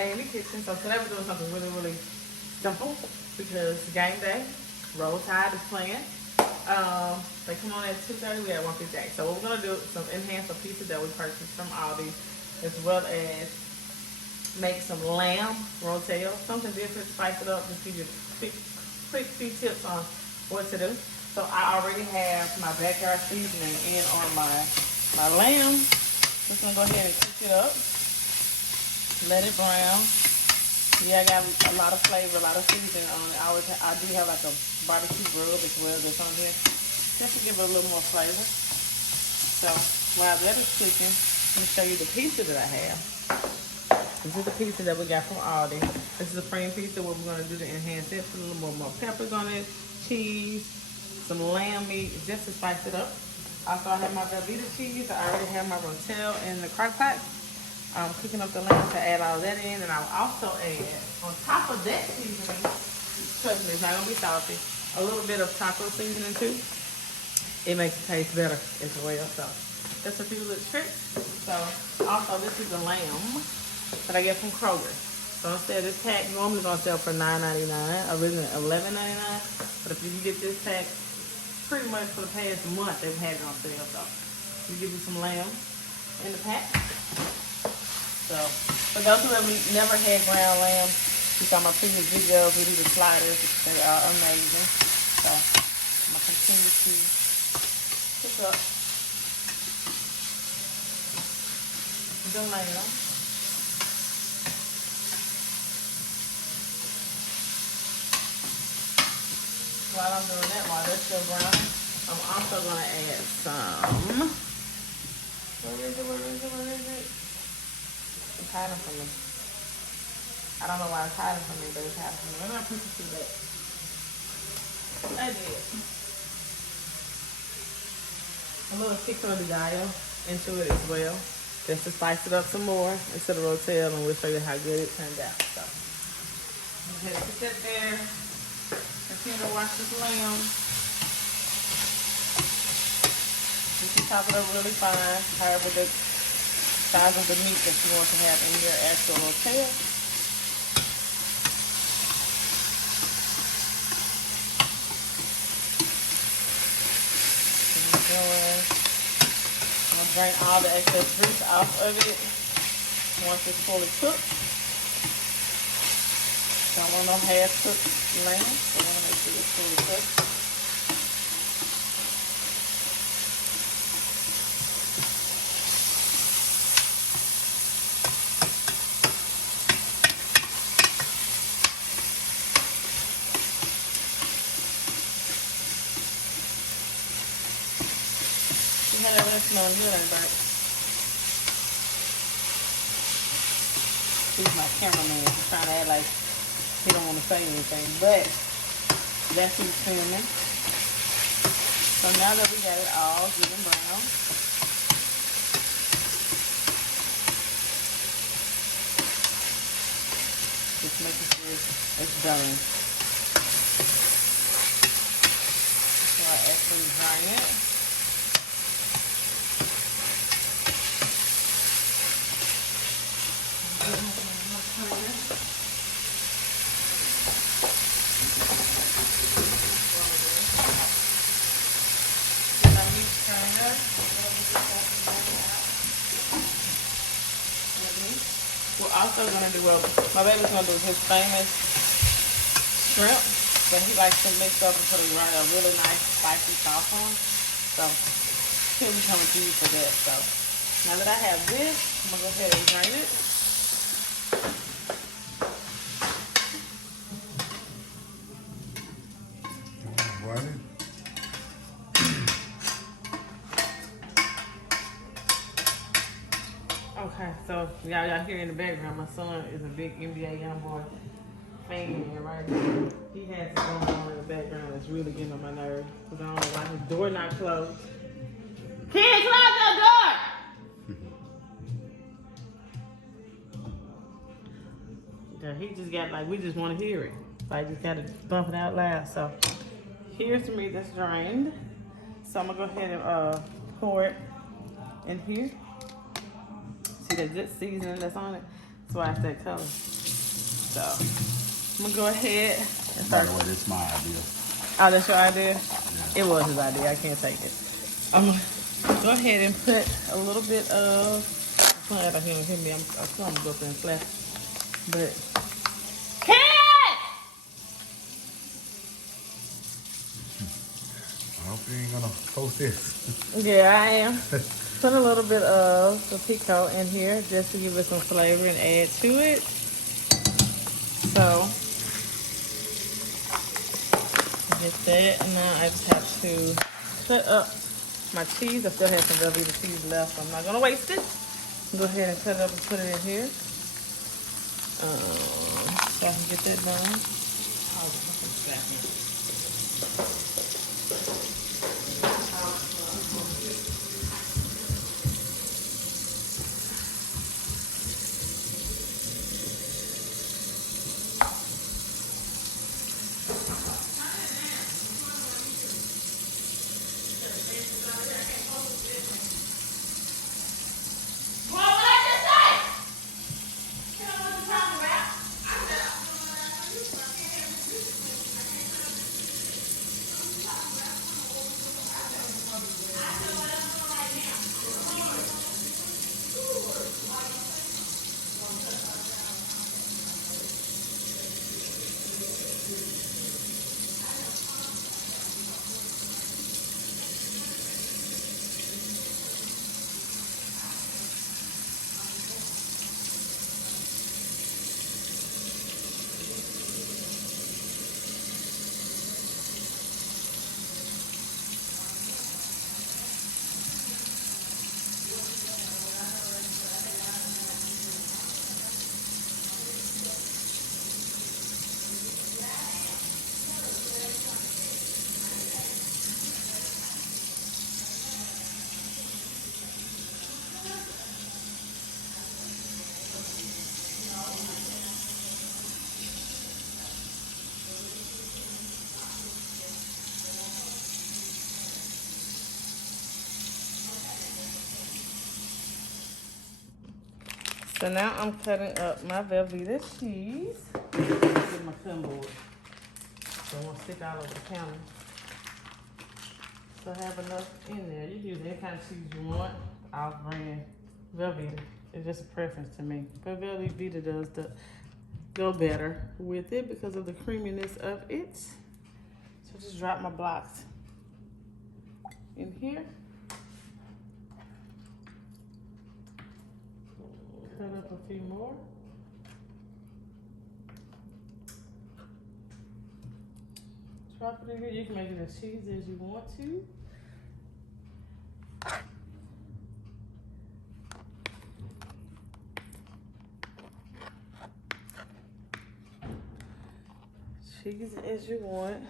day in the kitchen. So today we're doing something really, really simple because game day, Roll Tide is playing. They come on at 2:30. We at 1:58. So what we're gonna do is some enhanced pizza that we purchased from Aldi, as well as make some lamb rotel, something different, spice it up, just give you quick few tips on what to do. So I already have my backyard seasoning in on my lamb. Just gonna go ahead and cook it up, let it brown. Yeah, I got a lot of flavor, a lot of seasoning on it. I do have like a barbecue rub as well that's on here, just to give it a little more flavor. So while that is cooking, let me show you the pizza that I have. This is the pizza that we got from Aldi. This is a cream pizza. What we're gonna do to enhance it, put a little more peppers on it, cheese, some lamb meat, just to spice it up. Also, I have my Velveeta cheese. I already have my rotel in the crock pot. I'm cooking up the lamb to add all that in, and I'll also add, on top of that seasoning, trust me, it's not gonna be salty, a little bit of taco seasoning too. It makes it taste better as well. So that's a few little tricks. So also, this is the lamb that I get from Kroger. So instead, this pack normally gonna sell for $9.99, originally $11.99. But if you get this pack, pretty much for the past month they've had it on sale. So we give you some lamb in the pack. So for those who have never had ground lamb, you saw my previous videos with these sliders. They are amazing. So I'm gonna continue to cook up the lamb. While I'm doing that, while that's still brown, I'm also going to add some, where is it? It's hiding from me. I don't know why it's hiding from me, but it's hiding from me. Let me put it to that. I did. A little pico de gallo into it as well, just to spice it up some more instead of rotel, and we'll show you how good it turned out. So, I'm going to put that there. Continue to wash this lamb. You can chop it up really fine, however the size of the meat that you want to have in your actual rotel. I'm going to drain all the excess grease off of it once it's fully cooked. Don't want no half-cooked lamb, so I want to make sure it's fully cooked. You had that smelling good, ain't it? He's my cameraman. He's trying to act like he don't want to say anything, but that's who's filming. So now that we got it all good and brown, just making sure it's done. So I actually drain it. We're also going to do, my baby's going to do his famous shrimp that he likes to mix up and put a really nice spicy sauce on. So he'll be coming to you for that. So now that I have this, I'm going to go ahead and drain it. Okay, so y'all hear in the background, my son is a big NBA YoungBoy fan right now. He has it going on in the background that's really getting on my nerves because I don't know why his door not closed. Kid, close the door! Yeah, he just got like, we just want to hear it. So I just got to bump it out loud. So here's the meat that's drained. So I'm going to go ahead and pour it in here. See that good seasoning that's on it? That's why it's that color. So I'm gonna go ahead. By the way, this is my idea. Oh, that's your idea? Yeah. It was his idea. I can't take it. I'm gonna go ahead and put a little bit of. I don't hear me. I'm trying to go up and flat. But cat. I hope you ain't gonna post this. Yeah, I am. Put a little bit of the pico in here just to give it some flavor and add to it. So get that, and now I just have to cut up my cheese. I still have some Velveeta cheese left, so I'm not gonna waste it. Go ahead and cut it up and put it in here. So I can get that done. So now I'm cutting up my Velveeta cheese. Get my cutting board. So it won't stick all over the counter. So I have enough in there. You can use any kind of cheese you want. I'll brand Velveeta. It's just a preference to me. But Velveeta does go better with it because of the creaminess of it. So just drop my blocks in here. Cut up a few more. Drop it in here. You can make it as cheesy as you want to. Cheesy as you want. And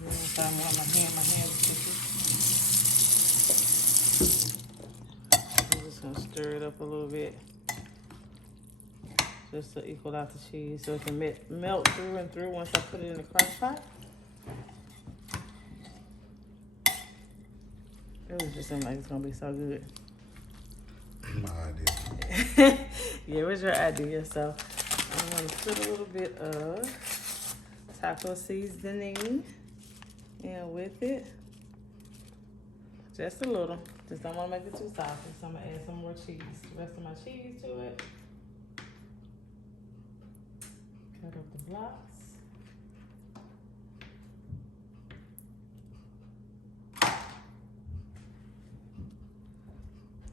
then if I want my hands sticky. I'm just gonna stir it up a little bit. Just to equal out the cheese so it can melt through and through once I put it in the crock pot. It was just seemed like it's gonna be so good. My idea. Yeah, it was your idea. So I'm gonna put a little bit of taco seasoning in with it. Just a little. Just don't wanna make it too salty. So I'm gonna add some more cheese. The rest of my cheese to it. Cut up the blocks.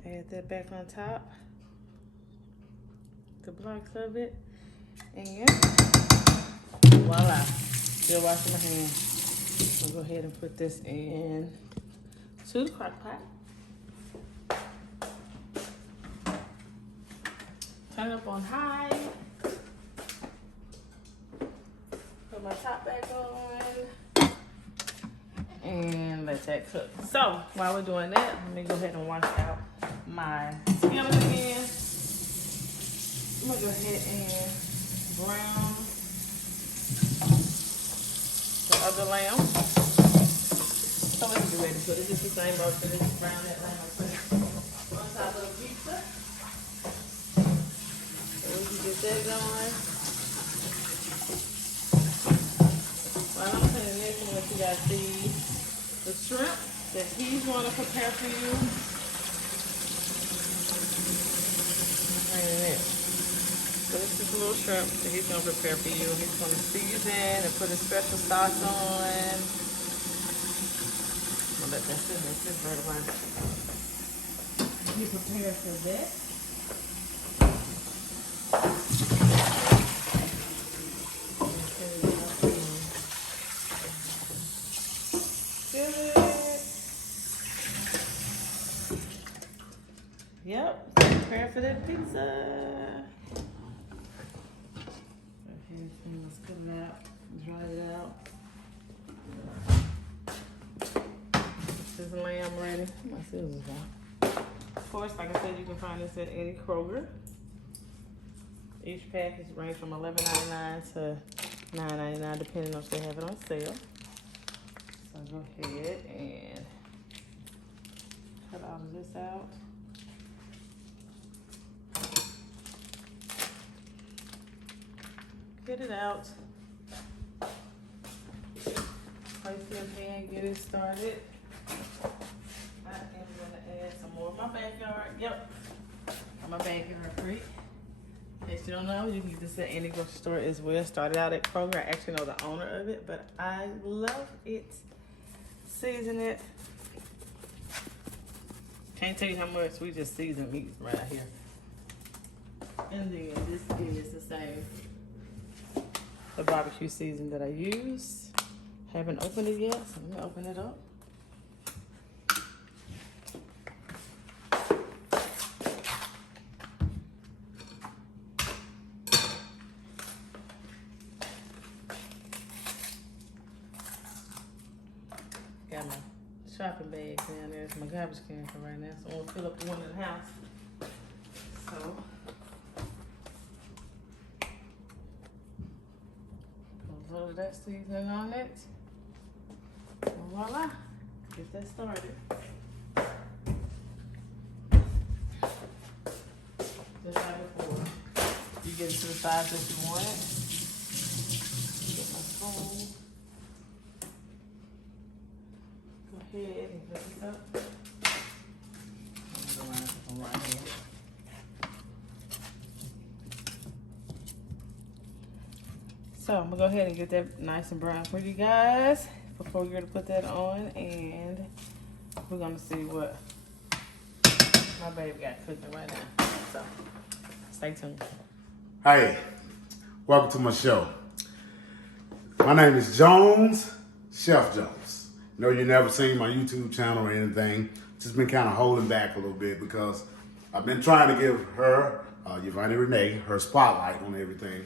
Add that back on top. The blocks of it. And voila. Still washing my hands. I'll go ahead and put this in to the crock pot. Turn it up on high. Put my top back on. And let that cook. So while we're doing that, let me go ahead and wash out my skillets again. I'm gonna go ahead and brown the other lamb. So let's get ready to put it. Just the same motion. Just brown that lamb and put it on top of the pizza. You get that going. While I'm putting this in, what you got the shrimp that he's going to prepare for you. So this is a little shrimp that he's going to prepare for you. He's going to season and put his special sauce on. I'll let that sit. That's just right away. He prepared for that. Yep, prepare for that pizza. Everything, let's cut it out, dry it out. This is lamb ready. My scissors out. Of course, like I said, you can find this at any Kroger. Each package range from $11.99 to $9.99, depending on if they have it on sale. So go ahead and cut all of this out. Get it out. Place it in pan, get it started. I am gonna add some more of my backyard. Yep. I'm a backyard freak. In case you don't know, you can get this at any grocery store as well. Started out at Kroger. I actually know the owner of it, but I love it. Season it. Can't tell you how much we just season meat right out here. And then this is the same. The barbecue season that I use. Haven't opened it yet, so let me open it up. Got my shopping bags down there. It's my garbage can for right now, so I'm gonna fill up the one in the house. So. Put that seasoning on it. And voila. Get that started. Just like before. You get it to the size that you want it. Get my spoon. Go ahead and put this up. I'm gonna go right here. So I'm gonna go ahead and get that nice and brown for you guys before we're gonna put that on, and we're gonna see what my baby got cooking right now. So stay tuned. Hey, welcome to my show. My name is Jones, Chef Jones. No, you never seen my YouTube channel or anything. Just been kind of holding back a little bit because I've been trying to give her, Yvonne Renee, her spotlight on everything.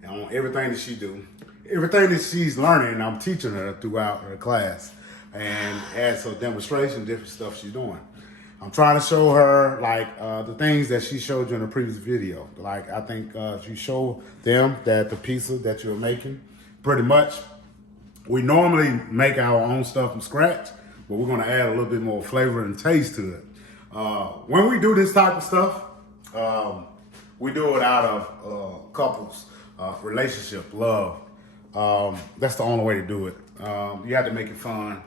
And on everything that she do, everything that she's learning, I'm teaching her throughout her class. And as a demonstration, different stuff she's doing. I'm trying to show her like the things that she showed you in the previous video. Like I think if you show them that the pizza that you're making, pretty much, we normally make our own stuff from scratch, but we're gonna add a little bit more flavor and taste to it. When we do this type of stuff, we do it out of couples. Relationship, love. That's the only way to do it. You have to make it fun.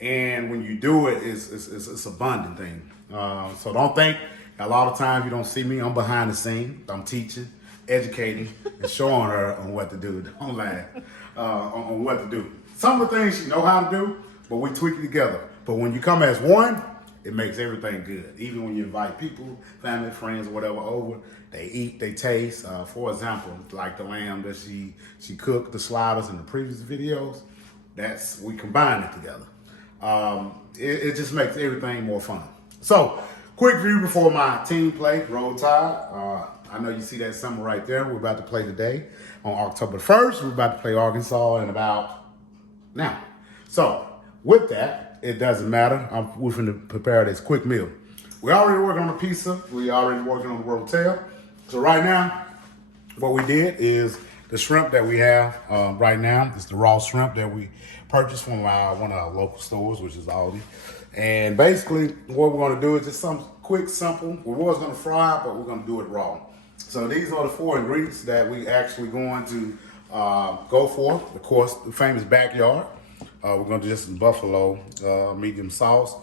And when you do it, it's a bonding thing. So don't think, a lot of times you don't see me, I'm behind the scene. I'm teaching, educating, and showing her on what to do. Don't laugh. On what to do. Some of the things she know how to do, but we tweak it together. But when you come as one, it makes everything good. Even when you invite people, family, friends, or whatever over, they eat, they taste. For example, like the lamb that she cooked, the sliders in the previous videos, we combine it together. It just makes everything more fun. So, quick view before my team play, Roll Tide. I know you see that summer right there. We're about to play today on October 1st. We're about to play Arkansas in about now. So, with that, it doesn't matter. We're going to prepare this quick meal. We're already working on the pizza. We're already working on the rotel. So right now, what we did is the shrimp that we have right now is the raw shrimp that we purchased from one of our local stores, which is Aldi. And basically, what we're going to do is just some quick, simple. We was going to fry it, but we're going to do it raw. So these are the 4 ingredients that we actually going to go for. Of course, the famous backyard. We're going to do just some buffalo medium sauce.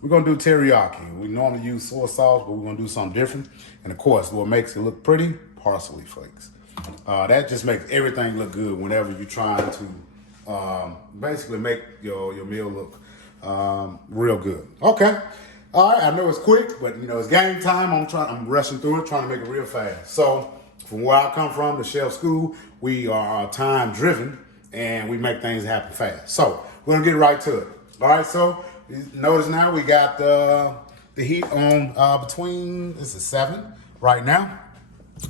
We're going to do teriyaki. We normally use soy sauce, but we're going to do something different. And of course, what makes it look pretty, parsley flakes. That just makes everything look good whenever you're trying to basically make your meal look real good. Okay. All right, I know it's quick, but it's game time. I'm rushing through it, trying to make it real fast. So, from where I come from, the Chef School, we are time driven and we make things happen fast. So, we're gonna get right to it. All right, so notice now we got the heat on between 7 right now.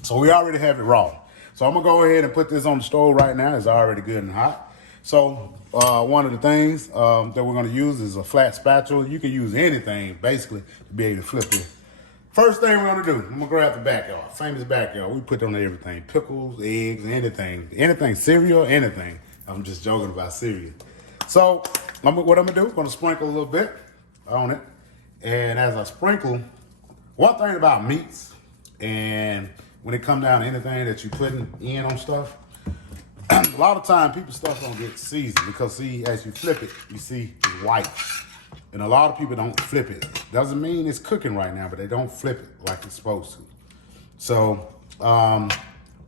So we already have it raw. So I'm gonna go ahead and put this on the stove right now. It's already good and hot. So one of the things that we're gonna use is a flat spatula. You can use anything basically to be able to flip it. First thing we're gonna do, I'm gonna grab the backyard, famous backyard. We put on everything, pickles, eggs, anything, cereal, anything. I'm just joking about cereal. So what I'm gonna do, I'm gonna sprinkle a little bit on it. And as I sprinkle, one thing about meats, and when it comes down to anything that you putting in on stuff, a lot of time people's stuff don't get seasoned because see, as you flip it, you see it's white. And a lot of people don't flip it. Doesn't mean it's cooking right now, but they don't flip it like it's supposed to. So I'm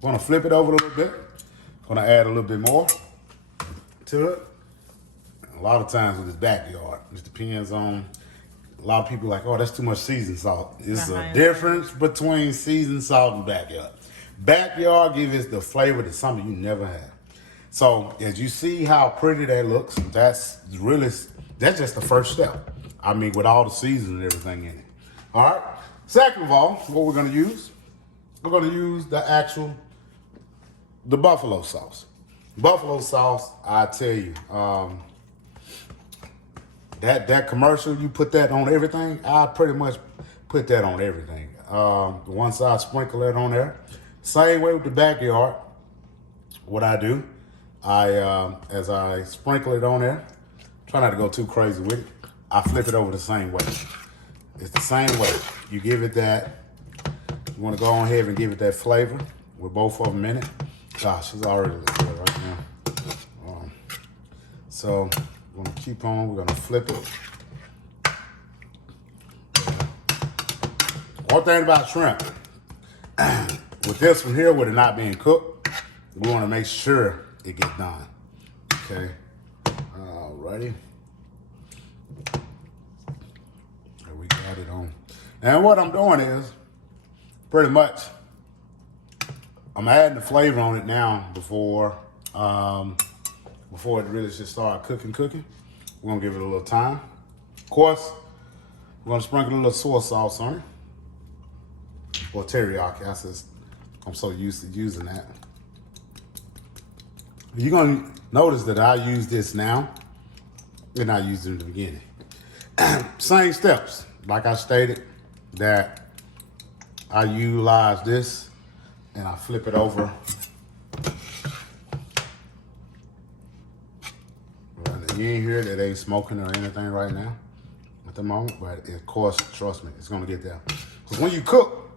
gonna flip it over a little bit. Gonna add a little bit more to it. A lot of times with this backyard, it depends on, a lot of people like, oh, that's too much seasoned salt. There's a difference between seasoned salt and backyard. Backyard gives us the flavor that something you never had. So as you see how pretty that looks, that's just the first step. I mean, with all the seasoning and everything in it. All right. Second of all, what we're gonna use the buffalo sauce. Buffalo sauce, I tell you, that commercial, you put that on everything, I pretty much put that on everything. Once I sprinkle it on there, same way with the backyard, what I do, as I sprinkle it on there, try not to go too crazy with it, I flip it over the same way. It's the same way. You give it that, you wanna go on ahead and give it that flavor with both of them in it. Gosh, it's already looking good right now. So we're gonna keep on, we're gonna flip it. One thing about shrimp, with this one here, with it not being cooked, we wanna make sure it gets done, okay? Alrighty. There we got it on. And what I'm doing is, pretty much, I'm adding the flavor on it now before it really should start cooking. We're gonna give it a little time. Of course, we're gonna sprinkle a little soy sauce on it. Or teriyaki, I'm so used to using that. You're gonna notice that I use this now and I used it in the beginning. Same steps, like I stated, that I utilize this and I flip it over. You ain't hear that ain't smoking or anything right now at the moment, but of course, trust me, it's gonna get there. Because when you cook,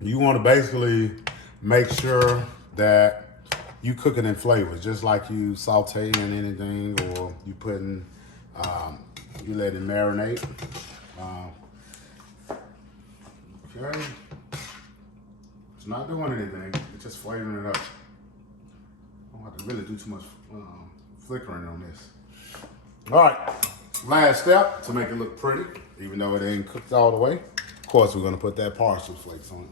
you want to basically make sure that you cooking in flavors, just like you sauteing anything or you putting, you let it marinate. Okay, it's not doing anything, it's just flavoring it up. I don't have to really do too much flickering on this. All right, last step to make it look pretty, even though it ain't cooked all the way. Of course, we're gonna put that parsley flakes on it.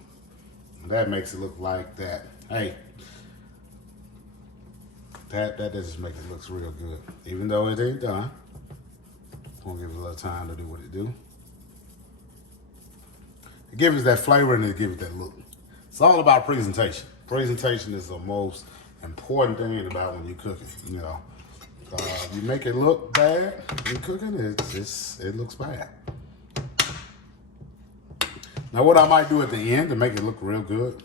And that makes it look like that. Hey, that just makes it look real good. Even though it ain't done, we'll give it a little time to do what it do. It gives us that flavor and it gives it that look. It's all about presentation. Presentation is the most important thing about when you're cooking, you know. You make it look bad when cooking, it looks bad. Now what I might do at the end to make it look real good,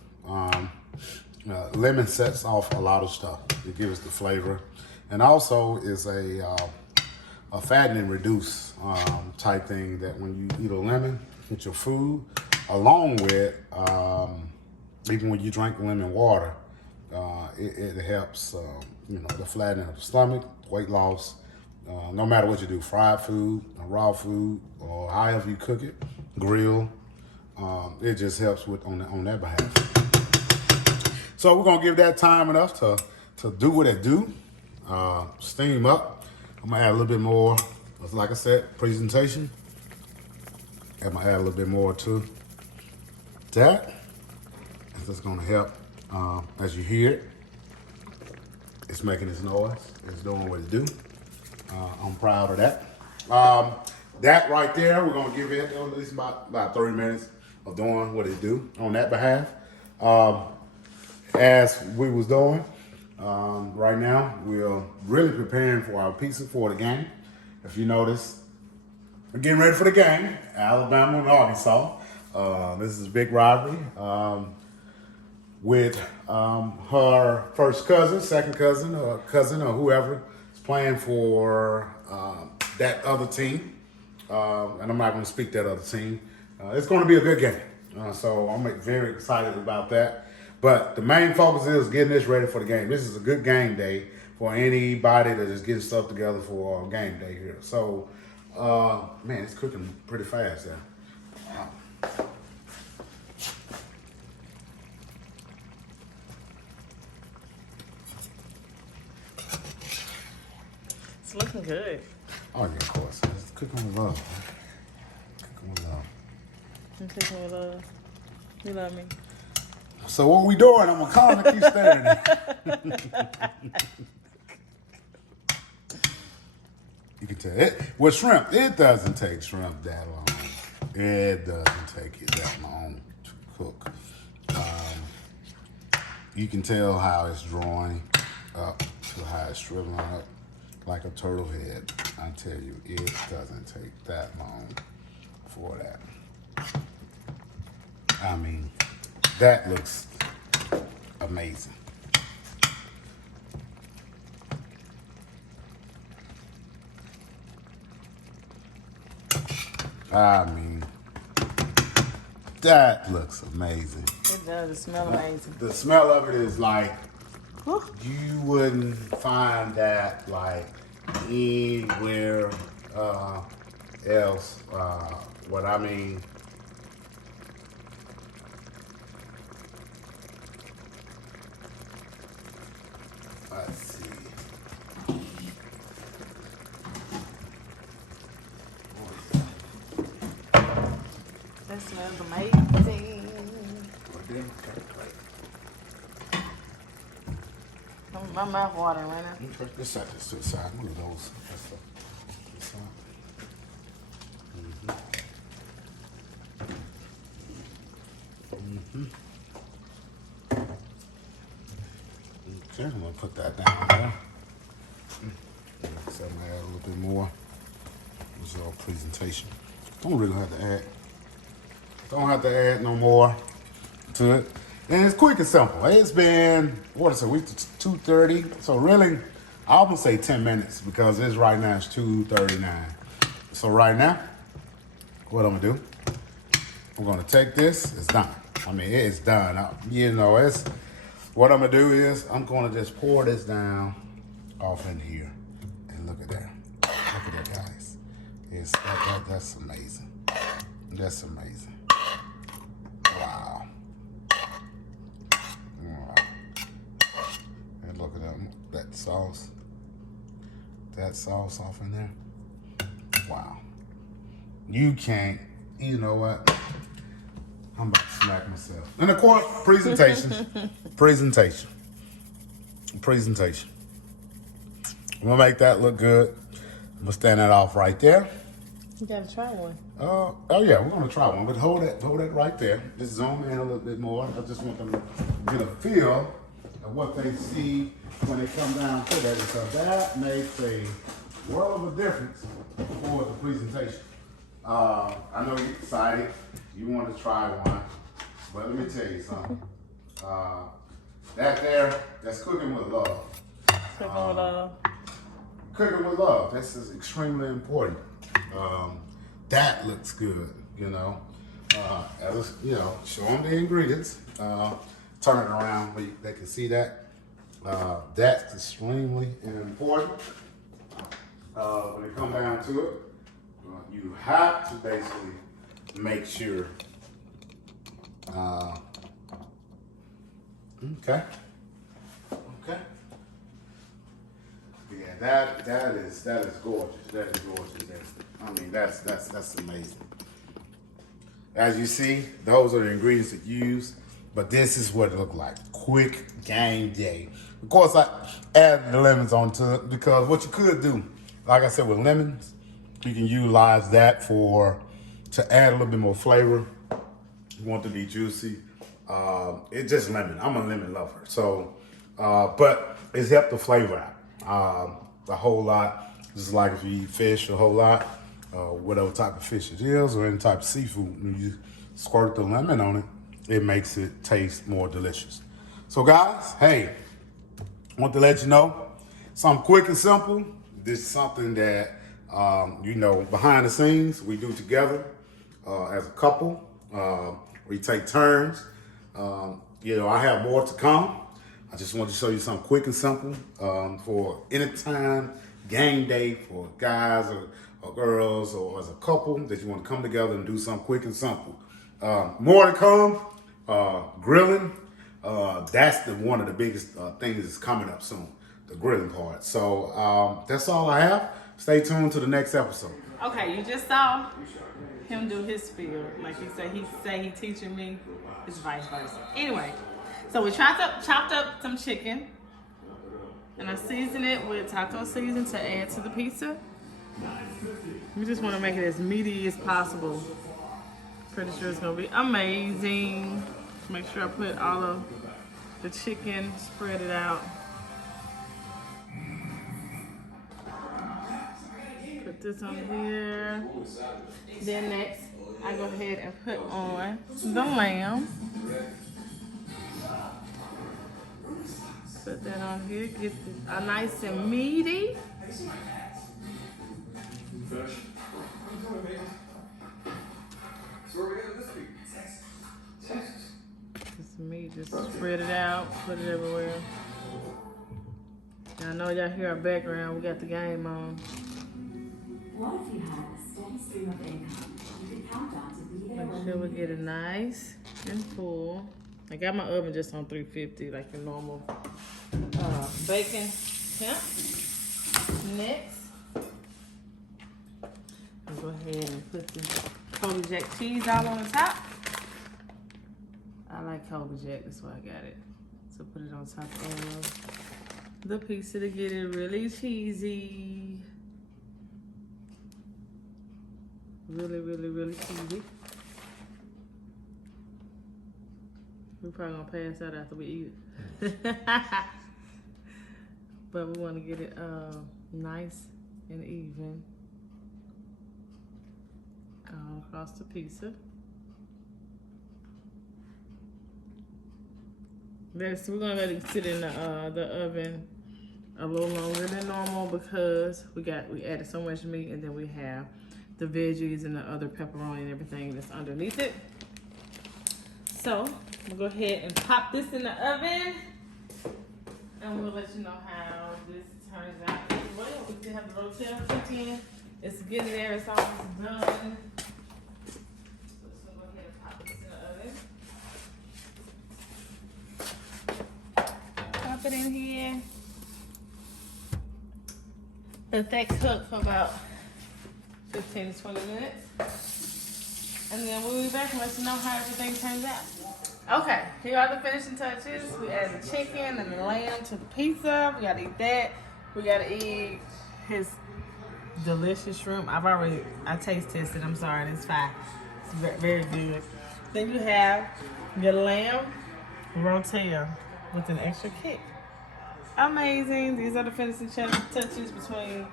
lemon sets off a lot of stuff. It gives the flavor. And also is a fattening reduce type thing that when you eat a lemon with your food, along with even when you drink lemon water, it helps, the flattening of the stomach, weight loss. No matter what you do, fried food, raw food, or however you cook it, grill, it just helps on that behalf. So we're gonna give that time enough to do what it do. Steam up. I'm gonna add a little bit more, like I said, presentation. I'm gonna add a little bit more to that. That's gonna help. As you hear it, it's making its noise. It's doing what it do. I'm proud of that. That right there, we're gonna give it at least about 30 minutes of doing what it do on that behalf. As we was doing, right now, we're really preparing for our pizza for the game. If you notice, we're getting ready for the game, Alabama and Arkansas. This is a big rivalry. With her first cousin, second cousin, or cousin, or whoever is playing for that other team. And I'm not going to speak that other team. It's going to be a good game. So I'm very excited about that. But the main focus is getting this ready for the game. This is a good game day for anybody that is getting stuff together for a game day here. So, man, it's cooking pretty fast there. It's looking good. Oh, yeah, of course. It's cooking with love. Cooking with love. I'm cooking with love. You love me. So what we doing? I'm gonna call and keep staring at it. You can tell it with shrimp. It doesn't take shrimp that long. It doesn't take it that long to cook. You can tell how it's drawing up to how it's shriveling up like a turtle head. I tell you, it doesn't take that long for that. I mean, that looks amazing. I mean, that looks amazing. It does. It smells amazing. The smell of it is like, Whew. you wouldn't find that like anywhere else. What I mean, let's see. That smells amazing. My mouth watering right now. Okay, let's set this to the side. One of those. That's Okay, I'm gonna put that down there. So I'm gonna add a little bit more. This is our presentation. Don't really have to add. Don't have to add no more to it. And it's quick and simple. It's been, what is it, week 2:30. So really, I almost say 10 minutes because it's right now it's 2:39. So right now, what I'm gonna do, I'm gonna take this, it's done. I mean, it's done. What I'm gonna do is I'm gonna just pour this down off in here. And look at that. Look at that, guys. That's amazing. That's amazing. Wow. And look at that sauce. That sauce off in there. Wow. You can't, you know what? I'm about to smack myself. And of course, presentation. Presentation. I'm gonna make that look good. I'm gonna stand that off right there. You gotta try one. Oh yeah, we're gonna try one. But hold that right there. Just zoom in a little bit more. I just want them to get a feel of what they see when they come down to that. So that makes a world of a difference for the presentation. I know you're excited. You want to try one, but let me tell you something. That's cooking with love. Cooking with love. Cooking with love. This is extremely important. That looks good, Show them the ingredients. turn it around where they can see that. That's extremely important. When it comes down to it, you have to basically make sure. Okay. Yeah, that is gorgeous. That is gorgeous. I mean, that's amazing. As you see, those are the ingredients that you use, but this is what it looked like. Quick game day. Of course, I added the lemons onto it because what you could do, like I said, with lemons, you can utilize that to add a little bit more flavor. You want it to be juicy. It's just lemon. I'm a lemon lover. So, but it's helped the flavor out a whole lot. Just like if you eat fish a whole lot, whatever type of fish it is, or any type of seafood, when you squirt the lemon on it, it makes it taste more delicious. So guys, hey, I want to let you know, something quick and simple. This is something that, behind the scenes, we do together as a couple. We take turns. I have more to come. I just want to show you something quick and simple for anytime game day for guys or girls or as a couple that you want to come together and do something quick and simple. More to come. Grilling. That's one of the biggest things that's coming up soon. The grilling part. So that's all I have. Stay tuned to the next episode. Okay, you just saw him do his spiel. Like he said he teaching me. It's vice versa. Anyway, so we chopped up some chicken, and I season it with taco season to add to the pizza. We just want to make it as meaty as possible. Pretty sure it's gonna be amazing. Make sure I put all of the chicken, spread it out. Put this on here. Then next, I go ahead and put on the lamb. Put that on here, get it nice and meaty. This meat, just spread it out, put it everywhere. I know y'all hear our background, we got the game on. What if you had a steady stream of income you could count on to be there? Make sure we get it nice and full. I got my oven just on 350 like your normal bacon temp. Next, I'll go ahead and put the Colby Jack cheese all on the top. I like Colby Jack, that's why I got it. So put it on top of the pizza to get it really cheesy. Really, really, really cheesy. We're probably gonna pass out after we eat it. But we wanna get it nice and even all across the pizza. We're gonna let it sit in the oven a little longer than normal because we added so much meat, and then we have the veggies and the other pepperoni and everything that's underneath it. So we'll go ahead and pop this in the oven, and we'll let you know how this turns out. Well, we still have the rotel cooked in. It's getting there. It's almost done. So just gonna go ahead and pop this in the oven. Pop it in here. Let that cook for about 15 to 20 minutes. And then we'll be back and let you know how everything turns out. Okay, here are the finishing touches. We added the chicken and the lamb to the pizza. We gotta eat that. We gotta eat his delicious shrimp. I taste tested, I'm sorry, it's fine. It's very, very good. Then you have your lamb rotel with an extra kick. Amazing. These are the finishing touches between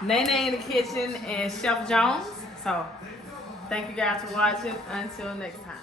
Nene in the kitchen and Chef Jones. So, thank you guys for watching. Until next time.